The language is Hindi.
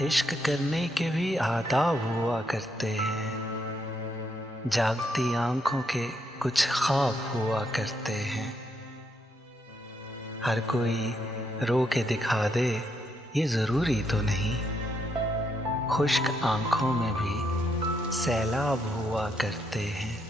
इश्क करने के भी आदाब हुआ करते हैं, जागती आंखों के कुछ ख्वाब हुआ करते हैं। हर कोई रो के दिखा दे ये ज़रूरी तो नहीं, खुश्क आंखों में भी सैलाब हुआ करते हैं।